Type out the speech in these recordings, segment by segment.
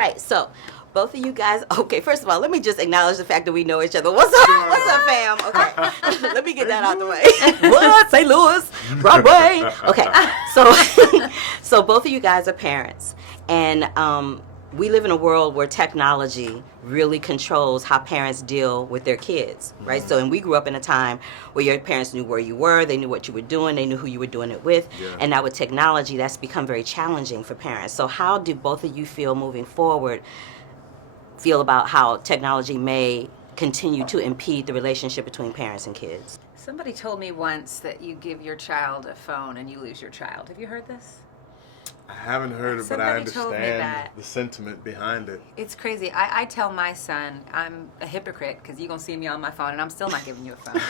Right, so both of you guys, okay, first of all, let me just acknowledge the fact that we know each other. What's up? What's up, fam? Okay, let me get that out the way. What? St. Louis, Broadway. Okay, so both of you guys are parents, and we live in a world where technology really controls how parents deal with their kids, right? So, and we grew up in a time where your parents knew where you were, they knew what you were doing, they knew who you were doing it with, and now with technology, that's become very challenging for parents. So how do both of you feel moving forward, feel about how technology may continue to impede the relationship between parents and kids? Somebody told me once that you give your child a phone and you lose your child. Have you heard this? I haven't heard it, but I told me understand that. the sentiment behind it. It's crazy. I tell my son I'm a hypocrite because you're going to see me on my phone and I'm still not giving you a phone. And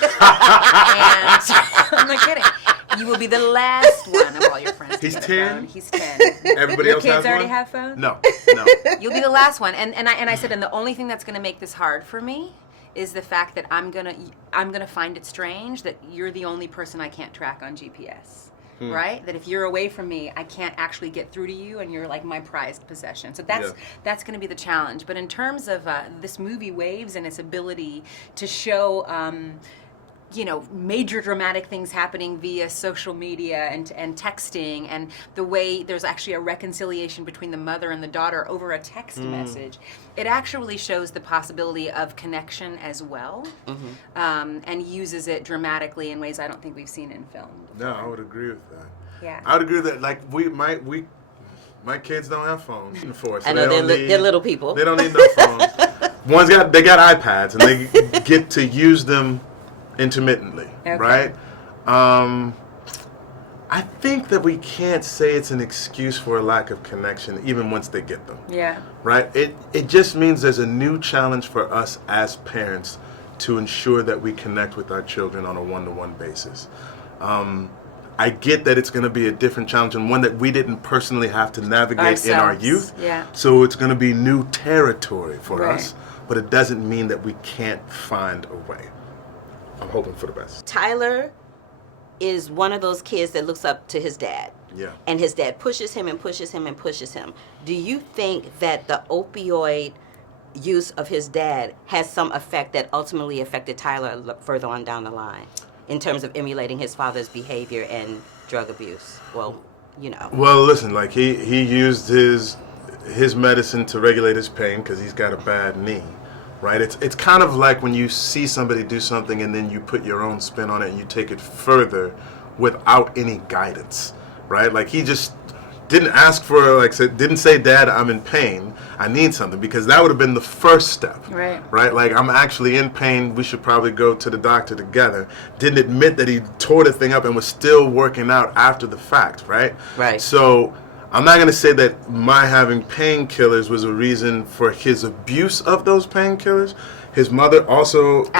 I'm not kidding. You will be the last one of all your friends to He's get a 10? phone. He's 10. Everybody Your else kids has already one? have phones? No. You'll be the last one. And I said, and the only thing that's going to make this hard for me is the fact that I'm gonna find it strange that you're the only person I can't track on GPS. Right? That if you're away from me, I can't actually get through to you, and you're like my prized possession. So that's going to be the challenge. But in terms of this movie Waves and its ability to show, major dramatic things happening via social media and texting, and the way there's actually a reconciliation between the mother and the daughter over a text message, it actually shows the possibility of connection as well, and uses it dramatically in ways I don't think we've seen in film before. No, I would agree with that. Yeah. I would agree with that. Like my kids don't have phones. So I know they're little people. They don't need no phones. They got iPads and they get to use them intermittently, right? I think that we can't say it's an excuse for a lack of connection even once they get them. Yeah. Right? It just means there's a new challenge for us as parents to ensure that we connect with our children on a one-to-one basis. I get that it's going to be a different challenge and one that we didn't personally have to navigate in our youth. Yeah. So it's going to be new territory for us, but it doesn't mean that we can't find a way. I'm hoping for the best. Tyler is one of those kids that looks up to his dad. Yeah. And his dad pushes him and pushes him and pushes him. Do you think that the opioid use of his dad has some effect that ultimately affected Tyler further on down the line in terms of emulating his father's behavior and drug abuse? Well, Well, listen, like he used his medicine to regulate his pain because he's got a bad knee. Right? It's kind of like when you see somebody do something and then you put your own spin on it and you take it further without any guidance, right? Like he just didn't ask for, didn't say, Dad, I'm in pain, I need something, because that would have been the first step, right? Like, I'm actually in pain, we should probably go to the doctor together. Didn't admit that he tore the thing up and was still working out after the fact, right? Right. So I'm not going to say that my having painkillers was a reason for his abuse of those painkillers. His mother also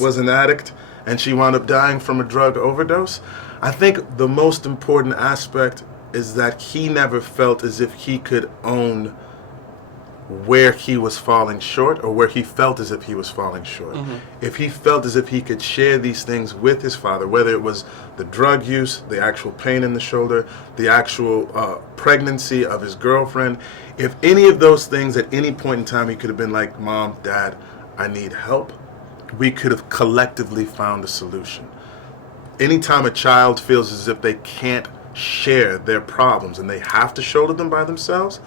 was an addict, and she wound up dying from a drug overdose. I think the most important aspect is that he never felt as if he could own where he was falling short, or where he felt as if he was falling short. If he felt as if he could share these things with his father, whether it was the drug use, the actual pain in the shoulder, the actual pregnancy of his girlfriend, if any of those things at any point in time he could have been like, Mom, Dad, I need help, we could have collectively found a solution. Anytime a child feels as if they can't share their problems and they have to shoulder them by themselves,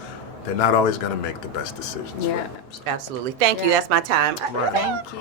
they're not always going to make the best decisions. Yeah, absolutely. Thank you. That's my time. Right. Thank you.